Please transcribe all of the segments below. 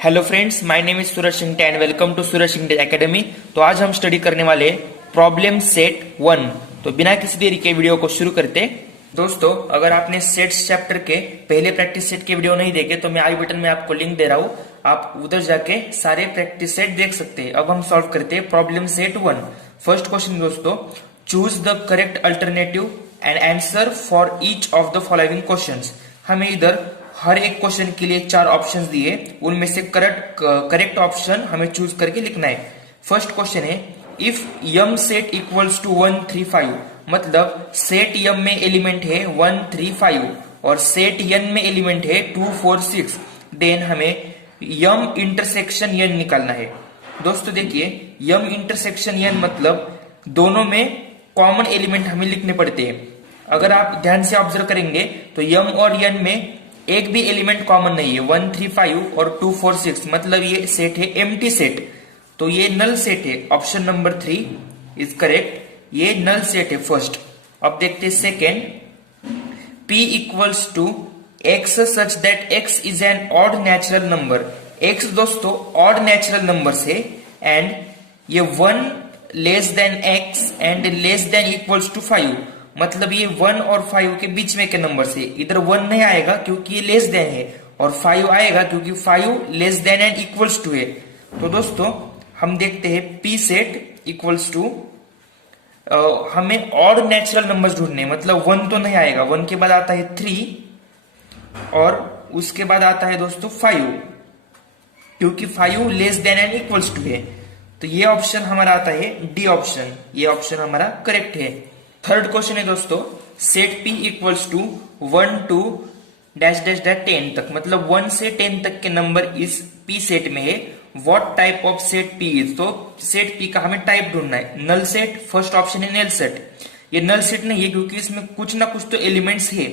Hello friends, my name is Suraj Shingte and welcome to Suraj Shingte academy. तो आज हम स्टडी करने वाले प्रॉब्लम सेट 1। तो बिना किसी देरी के वीडियो को शुरू करते। दोस्तों, अगर आपने सेट्स चैप्टर के पहले प्रैक्टिस सेट के वीडियो नहीं देखे तो मैं आई बटन में आपको लिंक दे रहा हूँ, आप उधर जाके सारे प्रैक्टिस सेट देख सकते हैं। अब हम सॉल्व करते हैं प्रॉब्लम सेट 1। फर्स्ट क्वेश्चन दोस्तों, choose the correct alternative and answer for each of the following questions. हमें इधर हर एक क्वेश्चन के लिए 4 ऑप्शंस दिए, उनमें से करेक्ट ऑप्शन हमें चूज करके लिखना है। फर्स्ट क्वेश्चन है, if M set equals to 1 3 5, मतलब सेट यम में एलिमेंट है 1 3 5 और सेट यन में एलिमेंट है 2 4 6, देन हमें यम इंटरसेक्शन यन निकालना है। दोस्तों देखिए, यम इंटरसेक्शन यन मतलब दोनों में कॉमन एलिमेंट हमें लिखने पड़ते हैं। अगर आप ध्यान से ऑब्जर्व करेंगे तो यम और यन में एक भी एलिमेंट कॉमन नहीं है। 1 3 5 और 2 4 6 मतलब ये सेट है एम्प्टी सेट, तो ये नल सेट है। ऑप्शन नंबर 3 इज करेक्ट, ये नल सेट है फर्स्ट। अब देखते हैं second, P equals to x such that x is an odd natural number. x दोस्तों ऑड नेचुरल नंबर है एंड ये 1 less than x and less than equals to 5, मतलब ये 1 और 5 के बीच में के नंबर से। इधर 1 नहीं आएगा क्योंकि ये लेस देन है, और 5 आएगा क्योंकि 5 less than and equals to है। तो दोस्तों हम देखते हैं P सेट इक्वल्स टू, हमें ऑड नेचुरल नंबर्स ढूंढने, मतलब 1 तो नहीं आएगा, 1 के बाद आता है 3 और उसके बाद आता है दोस्तों 5, क्योंकि 5 less than and equals to है। तो ये ऑप्शन हमारा आता है डी ऑप्शन, ये ऑप्शन हमारा करेक्ट है। थर्ड क्वेश्चन है दोस्तों, set P equals to 1 to dash dash dash 10 तक, मतलब 1 से 10 तक के नंबर इस P सेट में है। What type of set P is, तो सेट P का हमें टाइप ढूंढना है। नल सेट, फर्स्ट ऑप्शन है नल सेट। ये नल सेट नहीं है क्योंकि इसमें कुछ ना कुछ तो एलिमेंट्स है।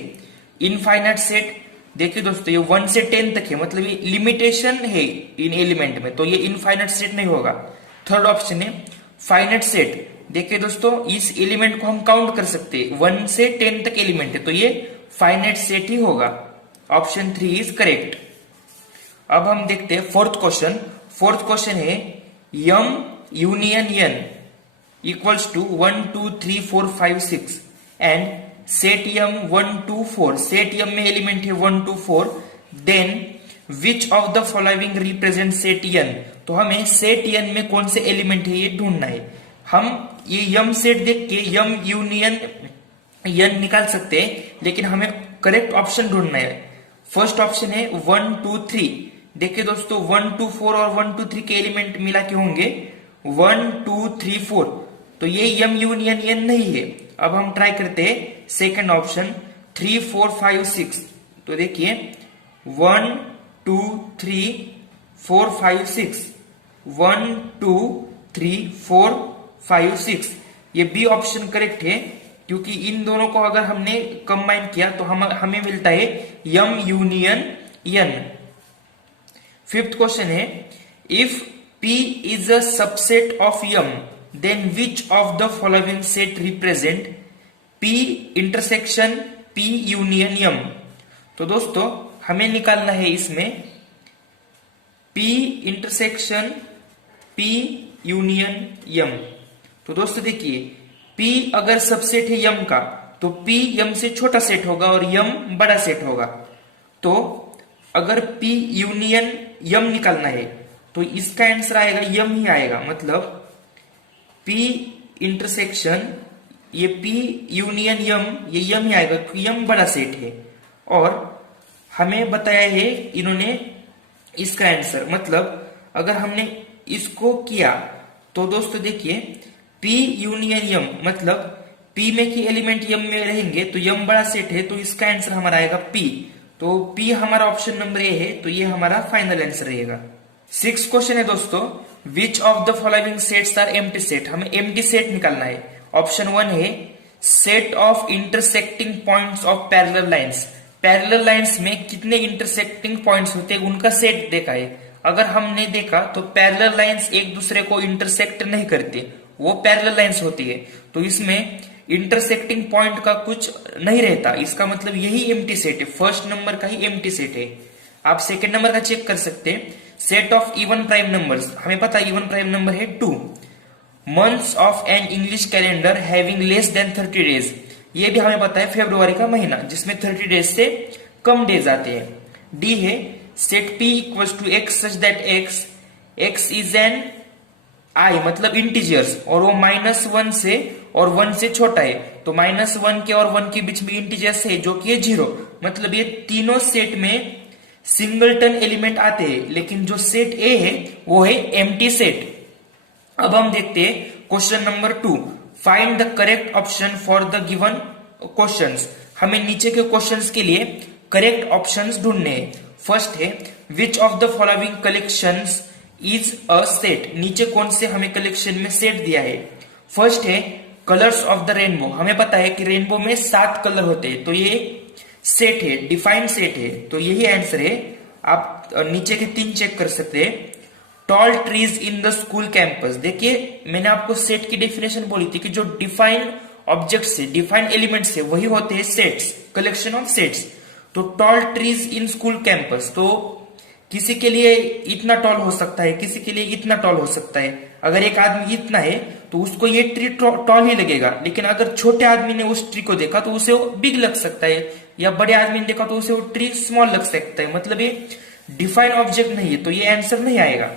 इनफाइनाइट सेट, देखिए दोस्तों ये 1 से 10 तक है, मतलब ये लिमिटेशन है इन एलिमेंट में, तो ये इनफाइनाइट सेट नहीं होगा। थर्ड ऑप्शन है फाइनाइट सेट। देखिए दोस्तों, इस एलिमेंट को हम काउंट कर सकते हैं, 1 से 10 तक एलिमेंट है, तो ये फाइनाइट सेट ही होगा। Option 3 is correct. अब हम देखते हैं फोर्थ क्वेश्चन। फोर्थ क्वेश्चन है, M union N equals to 1 2 3 4 5 6 and set M 1 2 4, set M में एलिमेंट है 1 2 4, then which of the following represent set N. तो हमें सेट यन में कौन से एलिमेंट है ये ढूंढना है। हम ये यम सेट देख के यम यूनियन यन निकाल सकते हैं, लेकिन हमें करेक्ट ऑप्शन ढूंढना है। फर्स्ट ऑप्शन है 1 2 3। देखिए दोस्तों 1 2 4 और 1 2 3 के एलिमेंट मिला के होंगे 1 2 3 4, तो ये यम यूनियन यन नहीं है। अब हम ट्राई करते हैं सेकंड ऑप्शन 3 4 5 6। तो देखिए 1 2 3 4 5 6, 1 2 3 4 5 6, ये बी ऑप्शन करेक्ट है, क्योंकि इन दोनों को अगर हमने कंबाइन किया तो हमें मिलता है M union N. Fifth question है, if P is a subset of M then which of the following set represent P intersection P union M. तो दोस्तों हमें निकालना है इसमें P intersection P union M. तो दोस्तों देखिए, P अगर सबसेट है यम का तो P यम से छोटा सेट होगा और यम बड़ा सेट होगा। तो अगर P यूनियन यम निकालना है तो इसका आंसर आएगा यम ही आएगा, मतलब P इंटरसेक्शन ये P यूनियन यम, ये यम ही आएगा क्योंकि यम बड़ा सेट है। और हमें बताया है इन्होंने इसका आंसर, मतलब अगर हमने इसको किया तो दोस्तों देखिए P यूनियन यम, मतलब P में की एलिमेंट यम में रहेंगे तो यम बड़ा सेट है, तो इसका आंसर हमारा आएगा P। तो P हमारा ऑप्शन नंबर ए है, तो ये हमारा फाइनल आंसर रहेगा। सिक्स क्वेश्चन है दोस्तों, which of the following sets are empty set. हमें एम्प्टी सेट निकालना है। ऑप्शन 1 है set of intersecting points of parallel lines. Parallel lines में कितने इंटरसेक्टिंग पॉइंट्स होते हैं उनका सेट देखा है। अगर हमने देखा तो पैरेलल लाइंस एक दूसरे को इंटरसेक्ट नहीं करते, वो पैरेलल लाइंस होती है, तो इसमें इंटरसेक्टिंग पॉइंट का कुछ नहीं रहता, इसका मतलब यही एम्प्टी सेट है, फर्स्ट नंबर का ही एम्प्टी सेट है। आप सेकंड नंबर का चेक कर सकते हैं। Set of even prime numbers, हमें पता है इवन प्राइम नंबर है 2। Months of an English calendar having less than 30 days, ये भी हमें पता है फरवरी का महीना जिसमें 30 डेज से कम डेज आते हैं। डी है set p equals to x such that x is an I मतलब इंटीजर्स, और वो -1 से और 1 से छोटा है, तो -1 के और 1 के बीच में इंटीजर्स है जो कि है 0, मतलब ये तीनों सेट में सिंगलटन एलिमेंट आते हैं, लेकिन जो सेट ए है वो है एम्प्टी सेट। अब हम देखते हैं question number 2, find the correct option for the given questions. हमें नीचे के क्वेश्चंस के लिए करेक्ट ऑप्शंस ढूंढने हैं। फर्स्ट है विच of the following collections is a set, नीचे कौन से हमें कलेक्शन में सेट दिया है। फर्स्ट है कलर्स ऑफ द रेनबो, हमें पता है कि रेनबो में 7 कलर होते हैं, तो ये सेट है, डिफाइंड सेट है, तो यही आंसर है। आप नीचे के 3 चेक कर सकते हैं। Tall trees in the school campus, देखिए मैंने आपको सेट की डेफिनेशन बोली थी कि जो डिफाइंड ऑब्जेक्ट से डिफाइंड एलिमेंट से वही होते हैं सेट्स, कलेक्शन ऑफ सेट्स। तो tall trees in school campus, तो किसी के लिए इतना टॉल हो सकता है, किसी के लिए इतना टॉल हो सकता है। अगर एक आदमी इतना है तो उसको ये ट्री टॉल ही लगेगा, लेकिन अगर छोटे आदमी ने उस ट्री को देखा तो उसे वो बिग लग सकता है, या बड़े आदमी ने देखा तो उसे वो ट्री स्मॉल लग सकता है, मतलब ये डिफाइंड ऑब्जेक्ट नहीं है, तो ये आंसर नहीं आएगा।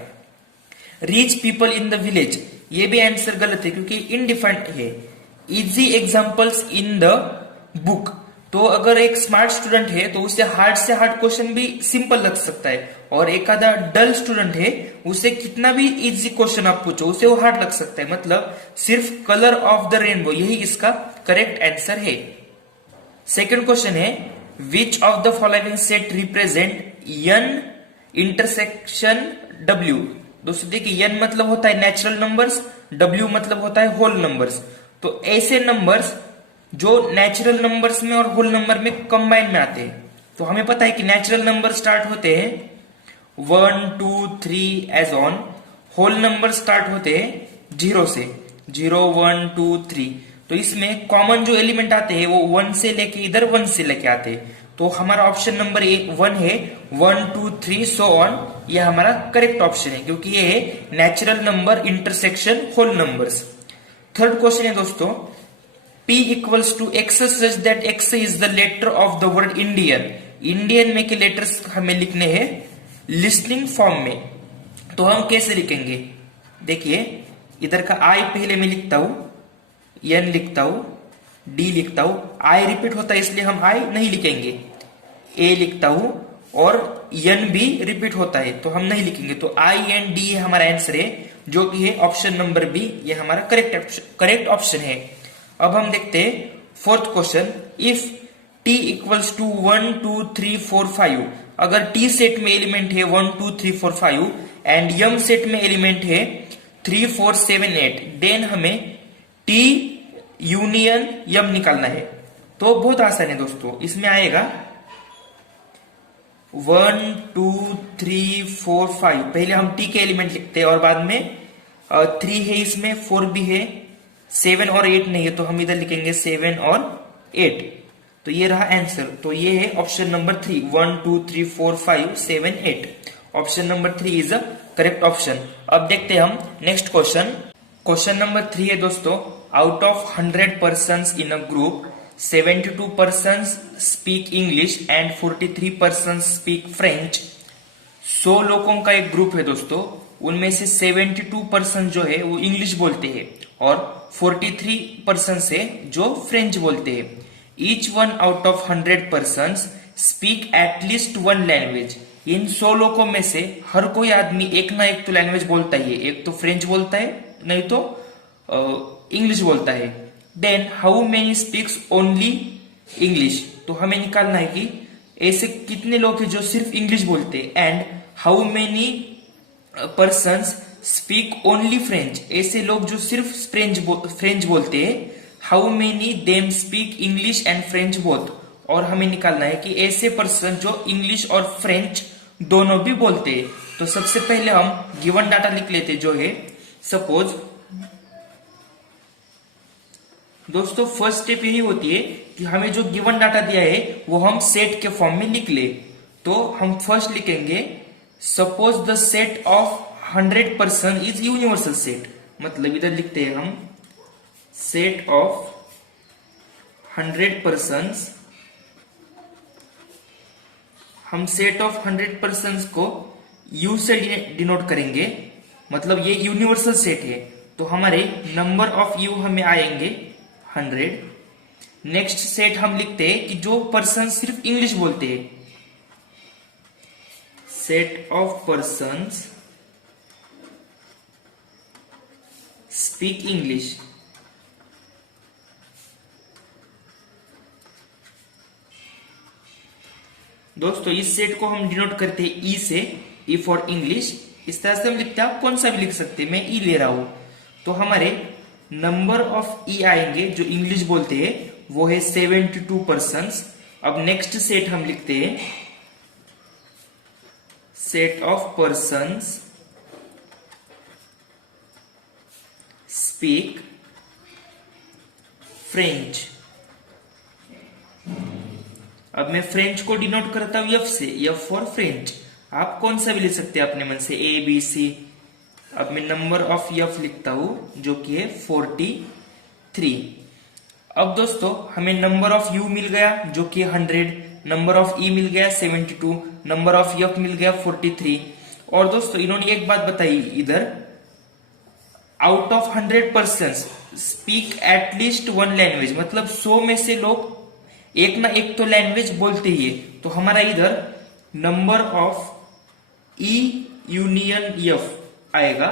Reach people in the village, ये भी आंसर गलत है क्योंकि इनडिफाइंड है। Easy examples in the book, तो अगर एक स्मार्ट स्टूडेंट है तो उसे हार्ड से हार्ड क्वेश्चन भी सिंपल लग सकता है, और एक आधा डल स्टूडेंट है उसे कितना भी इजी क्वेश्चन आप पूछो उसे वो हार्ड लग सकता है। मतलब सिर्फ कलर ऑफ द रेनबो यही इसका करेक्ट आंसर है। सेकंड क्वेश्चन है विच of the following set represent n intersection w। दोस्तों देखिए n मतलब होता है नेचुरल नंबर्स, w मतलब होता है होल नंबर्स। तो ऐसे नंबर्स जो नेचुरल नंबर्स में और होल नंबर में कंबाइन में आते हैं, तो हमें पता है कि नेचुरल नंबर स्टार्ट होते हैं 1 2 3 एज ऑन, होल नंबर स्टार्ट होते हैं 0 से, 0 1 2 3। तो इसमें कॉमन जो एलिमेंट आते हैं वो 1 से लेके इधर 1 से लेके आते हैं, तो हमारा ऑप्शन नंबर 1 है 1 2 3 सो ऑन, ये हमारा करेक्ट ऑप्शन है क्योंकि ये है natural number intersection whole numbers. Third question है दोस्तों p equals to x such that x is the letter of the word Indian. Indian में के लेटर्स हमें लिखने हैं लिस्निंग फॉर्म में, तो हम कैसे लिखेंगे। देखिए इधर का I पहले मैं लिखता हूं, n लिखता हूं, d लिखता हूं, I रिपीट होता है इसलिए हम I नहीं लिखेंगे, a लिखता हूं और n भी रिपीट होता है तो हम नहीं लिखेंगे, तो I and D हमारा आंसर है जो कि है ऑप्शन नंबर बी, ये हमारा करेक्ट ऑप्शन है। अब हम देखते हैं fourth question, if t equals to 1 2 3 4 5, अगर t सेट में एलिमेंट है 1 2 3 4 5 एंड m सेट में एलिमेंट है 3 4 7 8, देन हमें t यूनियन m निकालना है। तो बहुत आसान है दोस्तों, इसमें आएगा 1 2 3 4 5, पहले हम t के एलिमेंट लिखते हैं और बाद में 3 है इसमें, 4 भी है, 7 और 8 नहीं है तो हम इधर लिखेंगे 7 और 8, तो ये रहा आंसर। तो ये है option number 3, 1 2 3 4 5 7 8, option number 3 is a correct option. अब देखते हैं हम नेक्स्ट क्वेश्चन। क्वेश्चन नंबर 3 है दोस्तों, out of 100 persons in a group 72 persons speak English and 43 persons speak French. 100 लोगों का एक ग्रुप है दोस्तों, उनमें से 72% जो है वो इंग्लिश बोलते हैं और 43% है जो फ्रेंच बोलते हैं। Each one out of 100 persons speak at least one language. इन 100 लोगों में से हर कोई आदमी एक ना एक तो लैंग्वेज बोलता ही है, एक तो फ्रेंच बोलता है नहीं तो इंग्लिश बोलता है। Then how many speaks only English, तो हमें निकालना है कि ऐसे कितने लोग हैं जो सिर्फ इंग्लिश बोलते हैं, and how many persons speak only French, ऐसे लोग जो सिर्फ फ्रेंच बोलते हैं। How many them speak English and French both, और हमें निकालना है कि ऐसे पर्सन जो इंग्लिश और फ्रेंच दोनों भी बोलते हैं। तो सबसे पहले हम गिवन डाटा लिख लेते जो है, सपोज दोस्तों फर्स्ट स्टेप यही होती है कि हमें जो गिवन डाटा दिया है वो हम सेट के फॉर्म में लिख ले। तो हम फर्स्ट लिखेंगे suppose the set of 100 person is universal set, मतलब इधर लिखते हैं हम सेट ऑफ 100 पर्सन्स, हम सेट ऑफ 100 पर्सन्स को यू से डिनोट करेंगे, मतलब ये यूनिवर्सल सेट है, तो हमारे नंबर ऑफ यू हमें आएंगे 100। नेक्स्ट सेट हम लिखते हैं कि जो पर्सन सिर्फ इंग्लिश बोलते हैं, set of persons speak English. दोस्तों इस सेट को हम डिनोट करते हैं ई से, ई फॉर इंग्लिश। इस तरह से हम लिखते हैं, आप कौन सा भी लिख सकते हैं, मैं ई ले रहा हूं। तो हमारे नंबर ऑफ ई आएंगे जो इंग्लिश बोलते हैं वो है 72 पर्सन्स। अब नेक्स्ट सेट हम लिखते हैं set of persons speak French. अब मैं फ्रेंच को डिनोट करता हूं एफ से, एफ फॉर फ्रेंच। आप कौन सा भी लिख सकते हैं अपने मन से, ए बी सी। अब मैं नंबर ऑफ एफ लिखता हूं जो कि है 43। अब दोस्तों हमें नंबर ऑफ यू मिल गया जो कि 100, नंबर ऑफ ई मिल गया 72, नंबर ऑफ एफ मिल गया 43। और दोस्तों इन्होंने एक बात बताई इधर, out of 100 person speak at least one language, मतलब 100 में से लोग एक ना एक तो लैंग्वेज बोलते ही है। तो हमारा इधर number of E union F आएगा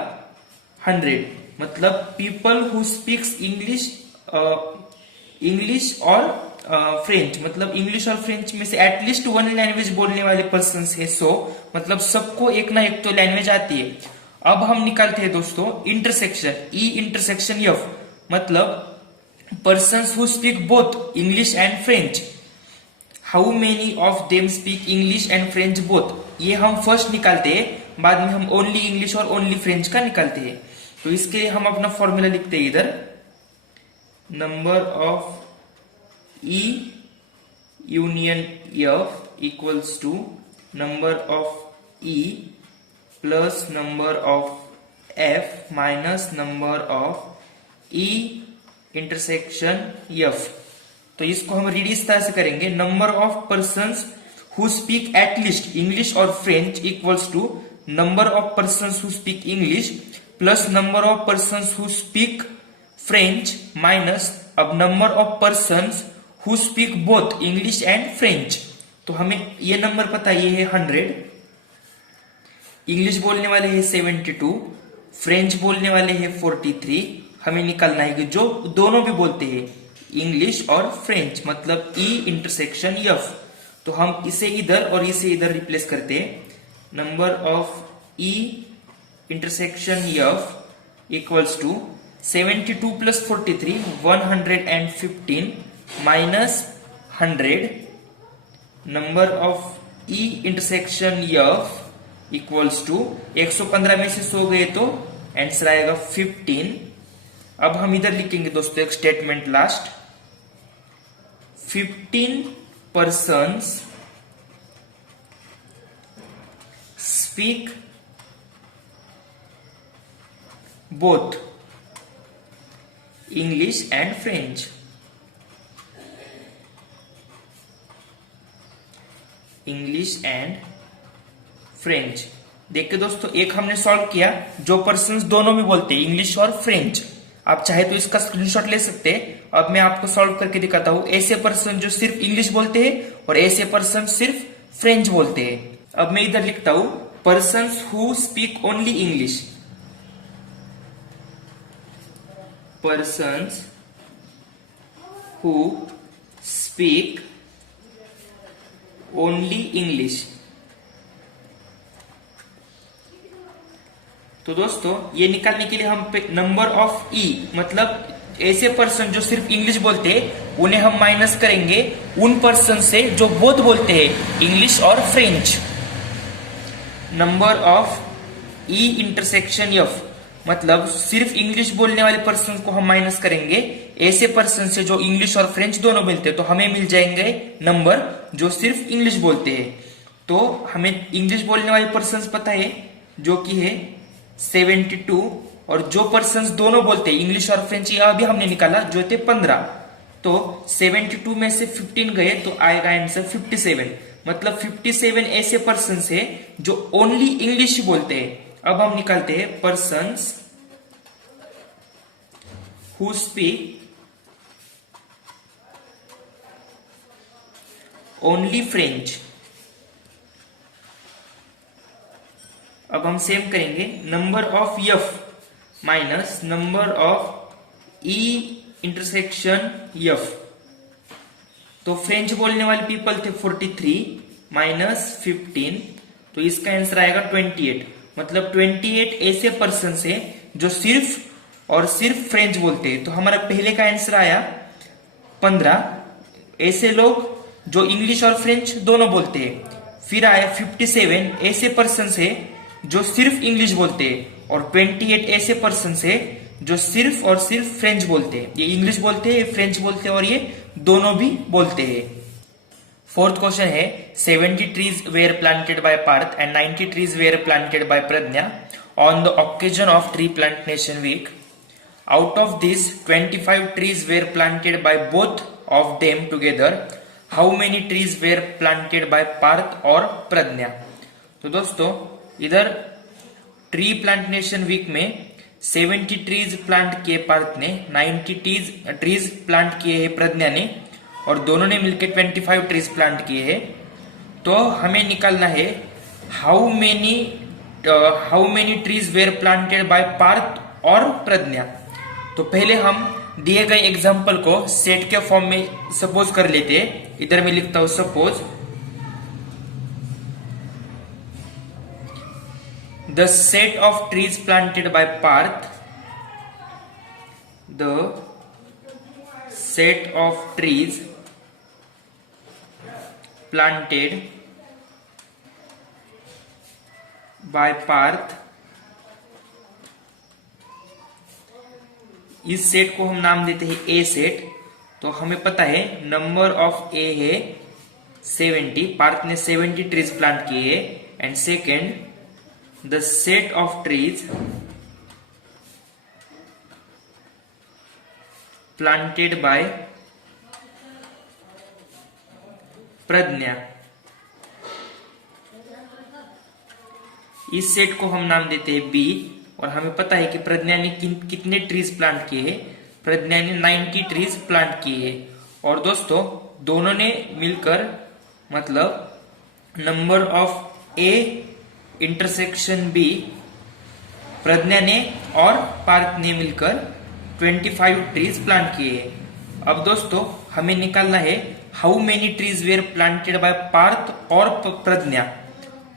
100, मतलब people who speaks English, English और फ्रेंच, मतलब इंग्लिश और फ्रेंच में से एटलीस्ट वन लैंग्वेज बोलने वाले पर्सन है 100, मतलब सबको एक ना एक तो लैंग्वेज आती है। अब हम निकालते हैं दोस्तों इंटरसेक्शन, ई इंटरसेक्शन एफ, मतलब persons who speak both English and French, how many of them speak English and French both, ये हम फर्स्ट निकालते हैं, बाद में हम ओनली इंग्लिश और ओनली फ्रेंच का निकालते हैं। तो इसके लिए हम अपना फॉर्मूला लिखते हैं इधर, number of E union F equals to number of E plus number of F minus number of E intersection F. तो इसको हम रीड इस तरह से करेंगे, number of persons who speak at least English और French equals to number of persons who speak English plus number of persons who speak French minus अब number of persons who speak both English and French. तो हमें ये number पता ये है 100, English बोलने वाले हैं 72, फ्रेंच बोलने वाले हैं 43। हमें निकालना है कि जो दोनों भी बोलते हैं इंग्लिश और फ्रेंच, मतलब ई इंटरसेक्शन एफ। तो हम इसे इधर और इसे इधर रिप्लेस करते हैं, number of E intersection F equals to 72 plus 43 115 minus 100, number of E intersection F equals to 115 में से 100 गए तो आंसर आएगा 15। अब हम इधर लिखेंगे दोस्तों एक statement last, 15 persons speak both English and French. English and French. देखिए दोस्तों एक हमने सॉल्व किया, जो पर्सन्स दोनों में बोलते हैं इंग्लिश और फ्रेंच। आप चाहे तो इसका स्क्रीनशॉट ले सकते हैं। अब मैं आपको सॉल्व करके दिखाता हूं, ऐसे पर्सन जो सिर्फ इंग्लिश बोलते हैं और ऐसे पर्सन सिर्फ फ्रेंच बोलते हैं। अब मैं इधर लिखता हूं persons who speak only English, persons who speak only English. तो दोस्तों ये निकालने के लिए हम नंबर ऑफ ई, मतलब ऐसे पर्सन जो सिर्फ इंग्लिश बोलते हैं उन्हें हम माइनस करेंगे उन पर्सन से जो बोथ बोलते हैं इंग्लिश और French. Number of E intersection F, मतलब सिर्फ इंग्लिश बोलने वाले पर्सन को हम माइनस करेंगे ऐसे पर्सन से जो इंग्लिश और फ्रेंच दोनों बोलते हैं, तो हमें मिल जाएंगे नंबर जो सिर्फ इंग्लिश बोलते हैं। तो हमें इंग्लिश बोलने वाले पर्सन्स पता है जो कि है 72, और जो पर्सन्स दोनों बोलते हैं इंग्लिश और फ्रेंच, यह भी हमने निकाला जो थे 15। तो 72 में से 15 गए तो आएगा आंसर 57। मतलब 57 ऐसे पर्सन्स है जो ओनली इंग्लिश बोलते हैं। अब हम निकालते हैं persons who speak only French. अब हम सेम करेंगे, number of F minus number of E intersection F. तो फ्रेंच बोलने वाले पीपल थे 43 माइनस 15, तो इसका आंसर आएगा 28। मतलब 28 ऐसे पर्सन है जो सिर्फ और सिर्फ फ्रेंच बोलते हैं। तो हमारा पहले का आंसर आया 15 ऐसे लोग जो इंग्लिश और फ्रेंच दोनों बोलते हैं। फिर आया 57 ऐसे पर्सन है जो सिर्फ इंग्लिश बोलते हैं, और 28 ऐसे पर्सन है जो सिर्फ और सिर्फ फ्रेंच बोलते हैं। ये इंग्लिश बोलते हैं, फ्रेंच बोलते हैं, और ये दोनों भी बोलते हैं। फोर्थ क्वेश्चन है 70 trees were planted by Parth and 90 trees were planted by Pragya on the occasion of tree plantation week. Out of this 25 trees were planted by both of them together. How many trees were planted by Parth और प्रज्ञा। तो दोस्तों इधर tree plantation week में 70 trees plant किए पार्थ ने, 90 trees plant किए हैं प्रज्ञा ने, और दोनों ने मिलकर 25 ट्रीज प्लांट किए हैं। तो हमें निकालना है how many trees were planted by Parth और प्रज्ञा। तो पहले हम दिए गए एग्जाम्पल को सेट के फॉर्म में सपोज कर लेते हैं। इधर मैं लिखता हूं suppose the set of trees planted by Parth, the set of trees planted by Parth, इस सेट को हम नाम देते हैं ए सेट। तो हमें पता है नंबर ऑफ ए है 70, पार्थ ने 70 ट्रीज प्लांट किए। And second the set of trees planted by प्रज्ञा, इस सेट को हम नाम देते हैं बी। और हमें पता है कि प्रज्ञा ने कितने ट्रीज प्लांट किए हैं। प्रज्ञा ने 90 ट्रीज प्लांट किए हैं। और दोस्तों दोनों ने मिलकर मतलब number of A intersection B, Pragya ने और पार्थ ने मिलकर 25 ट्रीज प्लांट किए हैं। अब दोस्तों हमें निकालना है how many trees were planted by Parth और प्रज्ञा।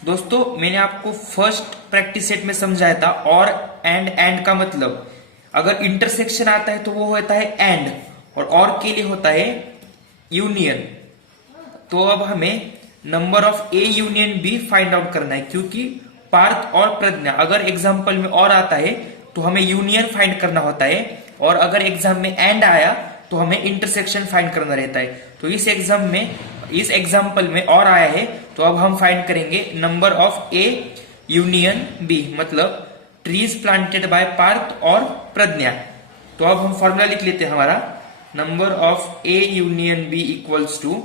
दोस्तों मैंने आपको फर्स्ट प्रैक्टिस सेट में समझाया था और एंड का मतलब अगर इंटरसेक्शन आता है तो वो होता है एंड, और के लिए होता है यूनियन। तो अब हमें number of A union B find out करना है, क्योंकि पार्थ और प्रज्ञा अगर एग्जाम्पल में और आता है तो हमें यूनियन फाइंड करना होता है, और अगर एग्जाम में एंड आया तो हमें इंटरसेक्शन फाइंड करना रहता है। तो इस एग्जाम्पल में और आया है, तो अब हम फाइंड करेंगे number of A union B, मतलब ट्रीज प्लांटेड बाय पार्थ और प्रज्ञा। तो अब हम फॉर्मूला लिख लेते हैं हमारा, number of A union B equals to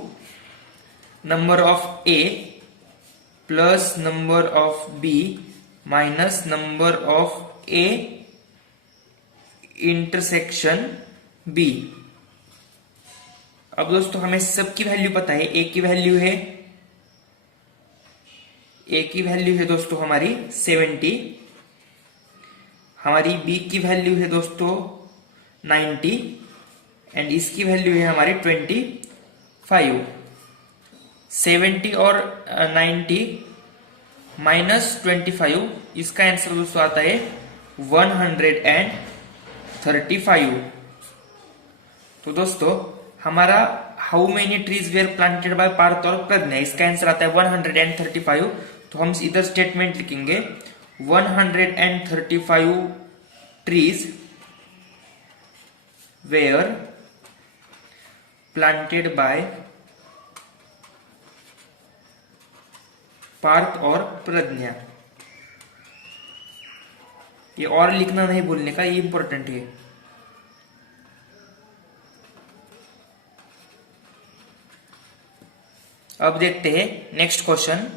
number of A plus number of B minus number of A intersection B. अब दोस्तों हमें सबकी वैल्यू पता है। ए की वैल्यू है दोस्तों हमारी 70, हमारी बी की वैल्यू है दोस्तों 90, एंड इसकी वैल्यू है हमारी 25। 70 और 90 माइनस 25, इसका आंसर दोस्तों आता है 135। तो दोस्तों हमारा how many trees were planted by Parth और प्रज्ञा, इसका आंसर आता है 135। तो हम इधर स्टेटमेंट लिखेंगे 135 trees were planted by Parth और प्रज्ञा। ये और लिखना नहीं भूलने का, ये इंपॉर्टेंट है। अब देखते हैं नेक्स्ट क्वेश्चन।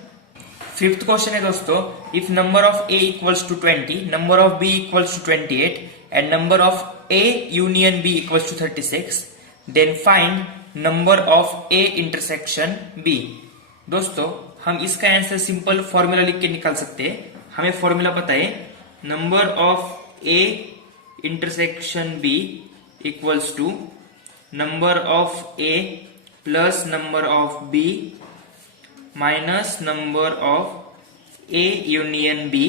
फिफ्थ क्वेश्चन है दोस्तों, if number of A equals to 20, number of B equals to 28 and number of A union B equals to 36, then find number of A intersection B. दोस्तों हम इसका answer simple formula लिख के निकाल सकते हैं। हमें फॉर्मूला पता है, number of A intersection B equals to number of A plus number of B minus number of A union B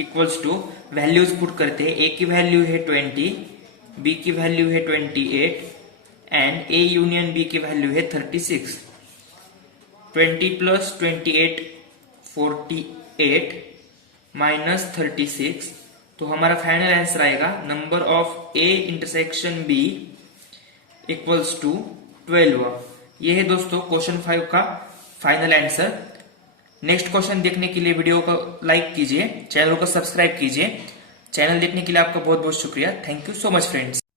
equals to, values put करते हैं। ए की वैल्यू है 20, बी की वैल्यू है 28 एंड ए यूनियन बी की value है 36। 20 plus 28 48 minus 36, तो हमारा फाइनल आंसर आएगा number of A intersection B equals to 12। ये है दोस्तों क्वेश्चन 5 का फाइनल आंसर। नेक्स्ट क्वेश्चन देखने के लिए वीडियो को लाइक कीजिए, चैनल को सब्सक्राइब कीजिए। चैनल देखने के लिए आपका बहुत बहुत शुक्रिया। Thank you so much friends.